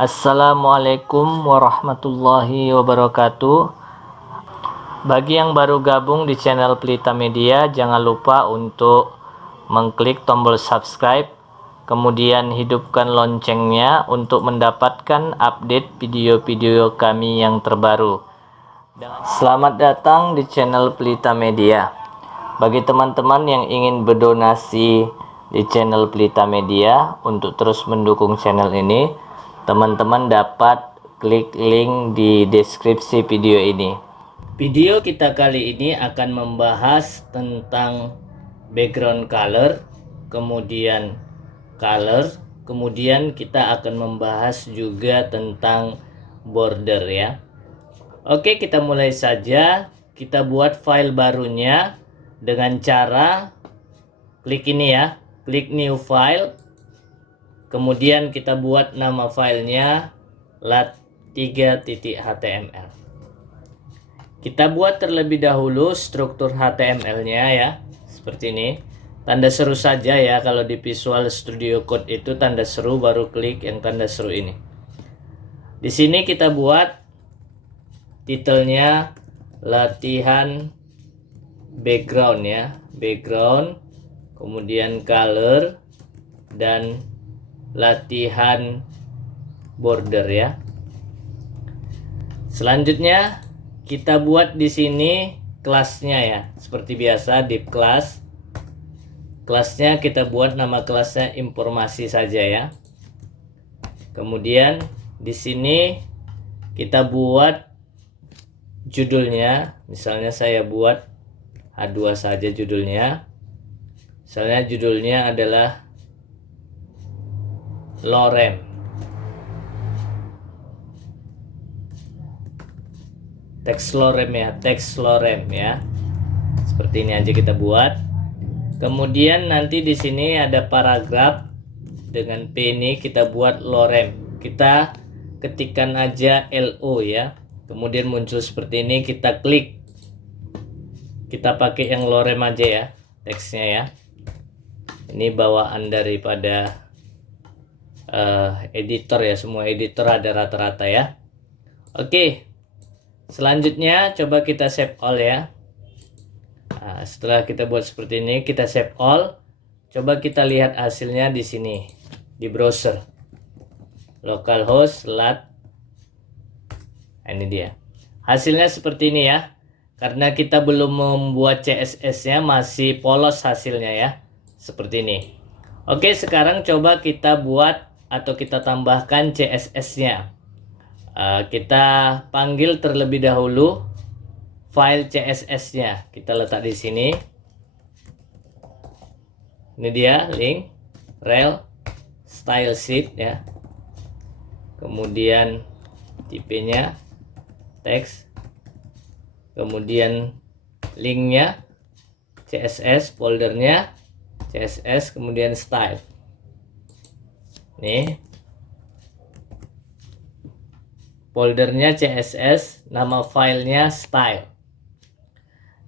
Assalamualaikum warahmatullahi wabarakatuh. Bagi yang baru gabung di channel Pelita Media, jangan lupa untuk mengklik tombol subscribe, kemudian hidupkan loncengnya untuk mendapatkan update video-video kami yang terbaru. Selamat datang di channel Pelita Media. Bagi teman-teman yang ingin berdonasi di channel Pelita Media untuk terus mendukung channel ini, teman-teman dapat klik link di deskripsi video ini. Video kita kali ini akan membahas tentang background color, kemudian kita akan membahas juga tentang border ya. Oke, kita mulai saja. Kita buat file barunya dengan cara klik ini ya, klik new file. Kemudian kita buat nama filenya lat3.html. Kita buat terlebih dahulu struktur HTML-nya ya, seperti ini. Tanda seru saja ya, kalau di Visual Studio Code itu tanda seru, baru klik yang tanda seru ini. Di sini kita buat titelnya latihan background ya, background, kemudian color, dan latihan border ya. Selanjutnya kita buat di sini kelasnya ya, seperti biasa div class. Kelasnya kita buat nama kelasnya informasi saja ya. Kemudian di sini kita buat judulnya, misalnya saya buat H2 saja judulnya. Misalnya judulnya adalah lorem. Teks lorem ya, teks lorem ya. Seperti ini aja kita buat. Kemudian nanti di sini ada paragraf dengan P ini kita buat lorem. Kita ketikkan aja LO ya. Kemudian muncul seperti ini, kita klik. Kita pakai yang lorem aja ya, teksnya ya. Ini bawaan daripada editor ya, semua editor ada rata-rata ya. Oke, selanjutnya coba kita save all ya. Nah, setelah kita buat seperti ini, kita save all. Coba kita lihat hasilnya di sini di browser, localhost lat. Ini dia hasilnya seperti ini ya, karena kita belum membuat CSS-nya, masih polos hasilnya ya, seperti ini. Oke, sekarang coba kita buat atau kita tambahkan CSS-nya. Kita panggil terlebih dahulu file CSS-nya. Kita letak di sini. Ini dia link rel style sheet ya. Kemudian tipenya teks. Kemudian linknya CSS, foldernya CSS, kemudian style. Nih foldernya CSS, nama filenya style.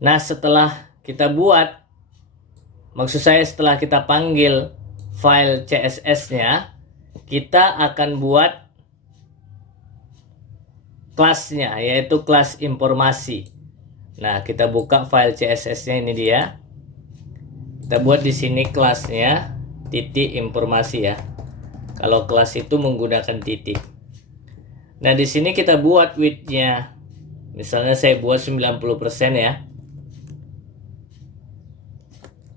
Nah, setelah kita buat, maksud saya setelah kita panggil file CSS-nya, kita akan buat kelasnya, yaitu kelas informasi. Nah, kita buka file CSS-nya, ini dia. Kita buat di sini kelasnya titik informasi ya. Kalau kelas itu menggunakan titik. Nah, di sini kita buat width-nya. Misalnya saya buat 90% ya.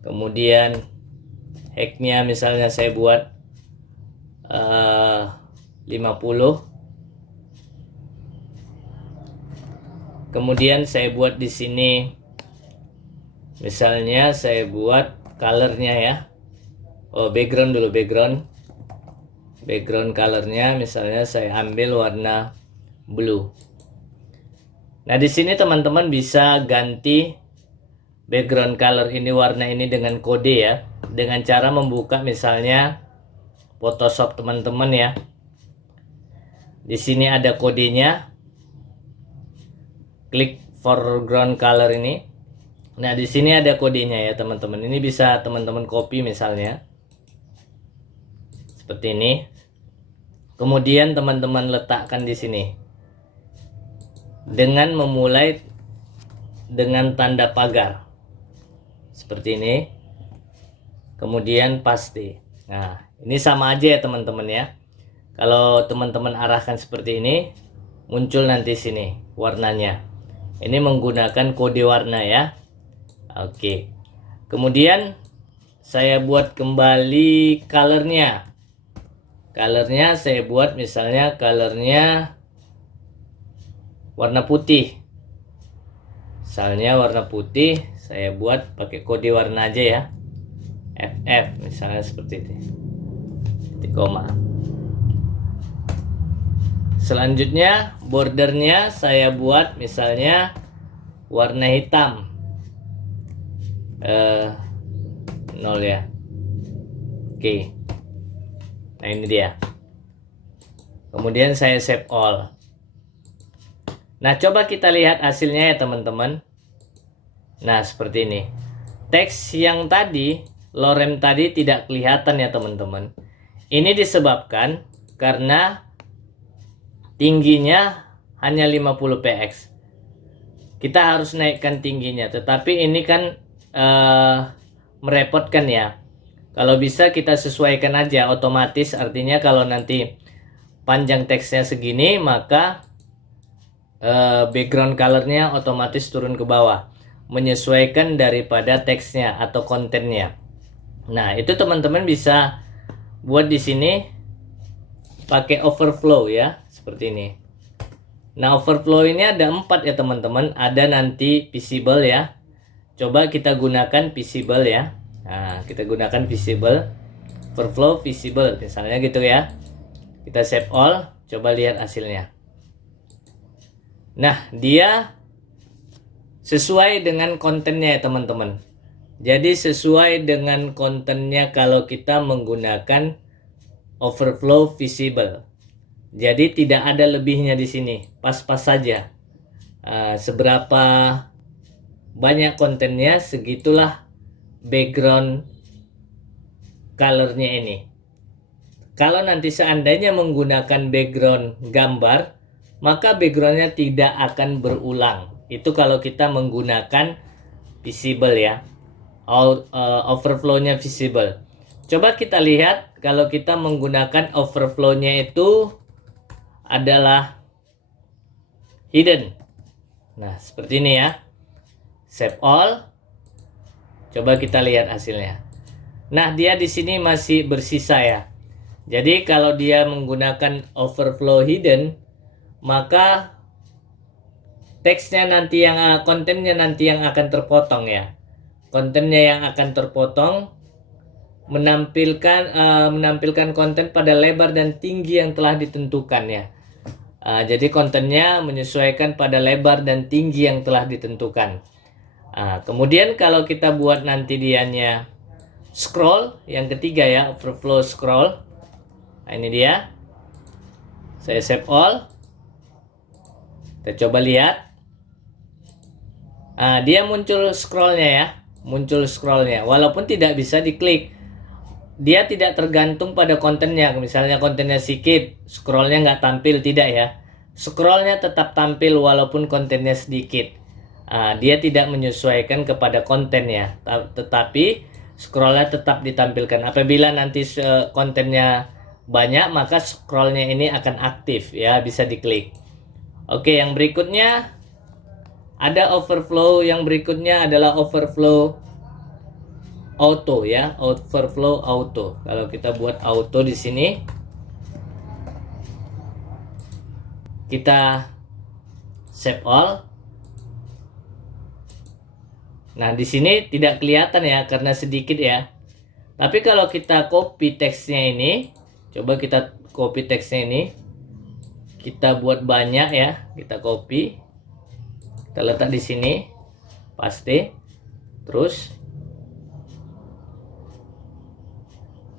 Kemudian height-nya misalnya saya buat 50. Kemudian saya buat di sini, misalnya saya buat colornya ya. Oh, background dulu, background colornya misalnya saya ambil warna blue. Nah, di sini teman-teman bisa ganti background color ini, warna ini dengan kode ya, dengan cara membuka misalnya Photoshop teman-teman ya. Di sini ada kodenya. Klik foreground color ini. Nah, di sini ada kodenya ya teman-teman. Ini bisa teman-teman copy misalnya. Seperti ini. Kemudian teman-teman letakkan di sini dengan memulai dengan tanda pagar seperti ini. Kemudian paste. Nah, ini sama aja ya teman-teman ya. Kalau teman-teman arahkan seperti ini, muncul nanti sini warnanya. Ini menggunakan kode warna ya. Oke. Kemudian saya buat kembali colornya. Colornya saya buat misalnya colornya warna putih. Misalnya warna putih saya buat pakai kode warna aja ya. FF misalnya seperti itu. Titik koma. Selanjutnya bordernya saya buat misalnya warna hitam. 0 ya. Oke. Nah ini dia. Kemudian saya save all. Nah coba kita lihat hasilnya ya teman-teman. Nah seperti ini. Teks yang tadi, lorem tadi tidak kelihatan ya teman-teman. Ini disebabkan karena tingginya hanya 50 px. Kita harus naikkan tingginya. Tetapi ini kan merepotkan ya. Kalau bisa kita sesuaikan aja otomatis, artinya kalau nanti panjang teksnya segini maka background colornya otomatis turun ke bawah, menyesuaikan daripada teksnya atau kontennya. Nah itu teman-teman bisa buat di sini pakai overflow ya, seperti ini. Nah overflow ini ada 4 ya teman-teman, ada nanti visible ya. Coba kita gunakan visible ya. Nah, kita gunakan visible, overflow visible, misalnya gitu ya. Kita save all, coba lihat hasilnya. Nah, dia sesuai dengan kontennya ya teman-teman. Jadi sesuai dengan kontennya kalau kita menggunakan overflow visible. Jadi tidak ada lebihnya di sini, pas-pas saja. Seberapa banyak kontennya, segitulah background colornya ini. Kalau nanti seandainya menggunakan background gambar, maka backgroundnya tidak akan berulang. Itu kalau kita menggunakan visible ya, overflow-nya visible. Coba kita lihat kalau kita menggunakan overflow-nya itu adalah hidden. Nah seperti ini ya. Save all. Coba kita lihat hasilnya. Nah, dia di sini masih bersisa ya. Jadi kalau dia menggunakan overflow hidden, maka teksnya nanti yang kontennya nanti yang akan terpotong ya. Kontennya yang akan terpotong menampilkan konten pada lebar dan tinggi yang telah ditentukan ya. Jadi kontennya menyesuaikan pada lebar dan tinggi yang telah ditentukan. Kemudian kalau kita buat nanti dianya scroll, yang ketiga ya, overflow scroll. Nah ini dia. Saya save all. Kita coba lihat. Dia muncul scrollnya ya. Muncul scrollnya. Walaupun tidak bisa diklik. Dia tidak tergantung pada kontennya. Misalnya kontennya sedikit, scrollnya nggak tampil, tidak ya. Scrollnya tetap tampil walaupun kontennya sedikit. Dia tidak menyesuaikan kepada kontennya, tetapi scrollnya tetap ditampilkan. Apabila nanti kontennya banyak, maka scrollnya ini akan aktif ya, bisa diklik. Oke, yang berikutnya ada overflow. Yang berikutnya adalah overflow auto ya, overflow auto. Kalau kita buat auto di sini, kita save all. Nah, di sini tidak kelihatan ya karena sedikit ya. Tapi kalau kita copy teksnya ini, coba kita copy teksnya ini. Kita buat banyak ya, kita copy. Kita letak di sini. Paste. Terus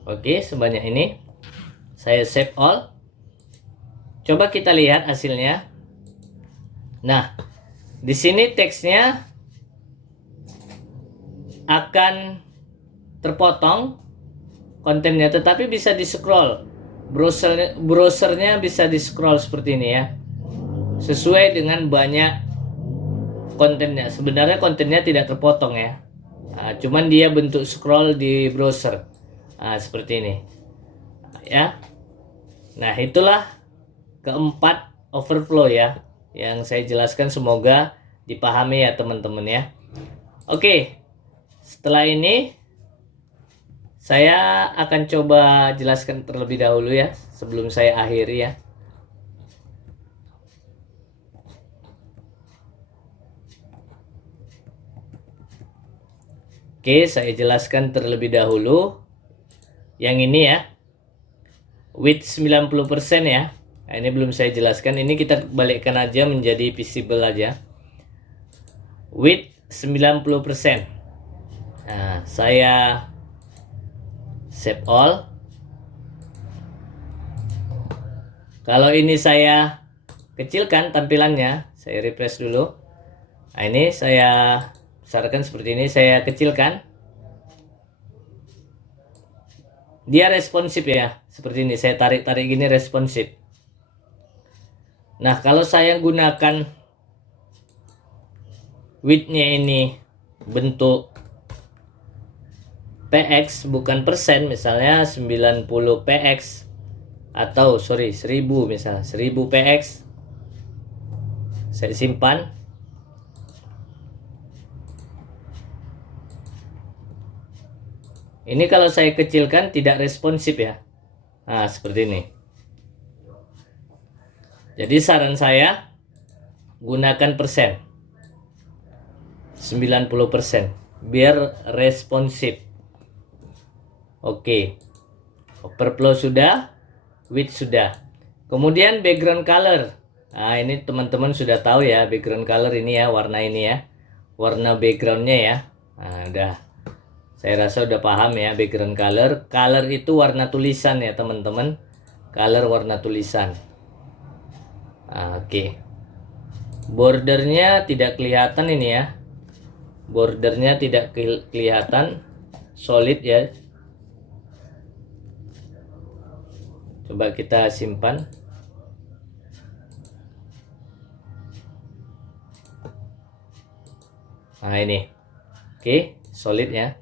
oke, sebanyak ini. Saya save all. Coba kita lihat hasilnya. Nah, di sini teksnya akan terpotong kontennya, tetapi bisa di scroll. browsernya bisa di scroll seperti ini ya, sesuai dengan banyak kontennya. Sebenarnya kontennya tidak terpotong ya, cuman dia bentuk scroll di browser, seperti ini ya. Nah, itulah keempat overflow ya yang saya jelaskan, semoga dipahami ya teman-teman ya. Oke, setelah ini saya akan coba jelaskan terlebih dahulu ya sebelum saya akhiri ya. Oke, saya jelaskan terlebih dahulu yang ini ya, width 90% ya. Nah, ini belum saya jelaskan, ini kita balikkan aja menjadi visible aja. Width 90%. Nah, saya save all. Kalau ini saya kecilkan tampilannya, saya refresh dulu. Nah, ini saya besarkan seperti ini, saya kecilkan. Dia responsif ya, seperti ini. Saya tarik-tarik gini responsif. Nah, kalau saya gunakan width-nya ini bentuk px bukan persen, misalnya 90 px atau 1000 misalnya 1000 px, saya simpan. Ini kalau saya kecilkan tidak responsif ya. Nah, seperti ini. Jadi saran saya gunakan persen, 90%, biar responsif. Oke, overflow sudah, width sudah. Kemudian background color. Nah, ini teman-teman sudah tahu ya, background color ini ya, warna ini ya, warna backgroundnya ya. Nah, udah, saya rasa udah paham ya background color. Color itu warna tulisan ya teman-teman, color warna tulisan. Nah, oke. Bordernya tidak kelihatan ini ya, bordernya tidak kelihatan, solid ya. Coba kita simpan. Nah, ini oke, solid ya.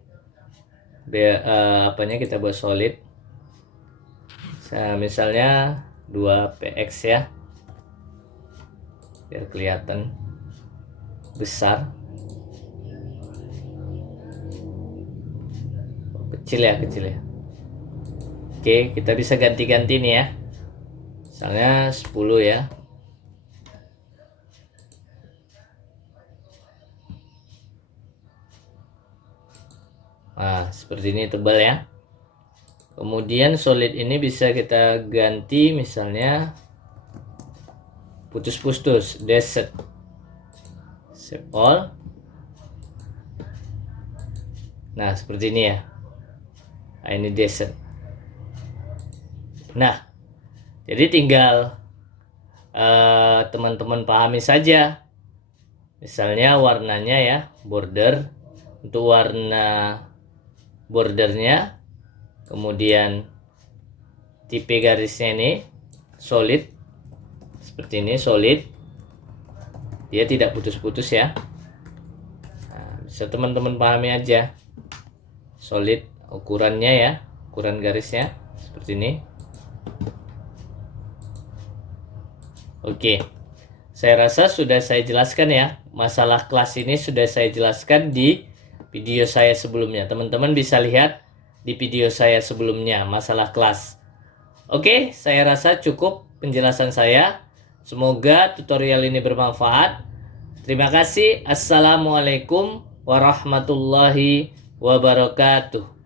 Apanya kita buat solid. Misalnya 2px ya, biar kelihatan besar. Kecil ya. Oke, kita bisa ganti-ganti nih ya. Misalnya 10 ya. Nah, seperti ini tebal ya. Kemudian solid ini bisa kita ganti misalnya putus-putus, desert. Save all. Nah, seperti ini ya. Nah, ini desert. Nah, jadi tinggal teman-teman pahami saja. Misalnya warnanya ya, border. Untuk warna bordernya, kemudian tipe garisnya ini solid. Seperti ini, solid. Dia tidak putus-putus ya. Nah, bisa teman-teman pahami aja. Solid ukurannya ya, ukuran garisnya seperti ini. Oke, saya rasa sudah saya jelaskan ya. Masalah kelas ini sudah saya jelaskan di video saya sebelumnya. Teman-teman bisa lihat di video saya sebelumnya masalah kelas. Oke, saya rasa cukup penjelasan saya. Semoga tutorial ini bermanfaat. Terima kasih. Assalamualaikum warahmatullahi wabarakatuh.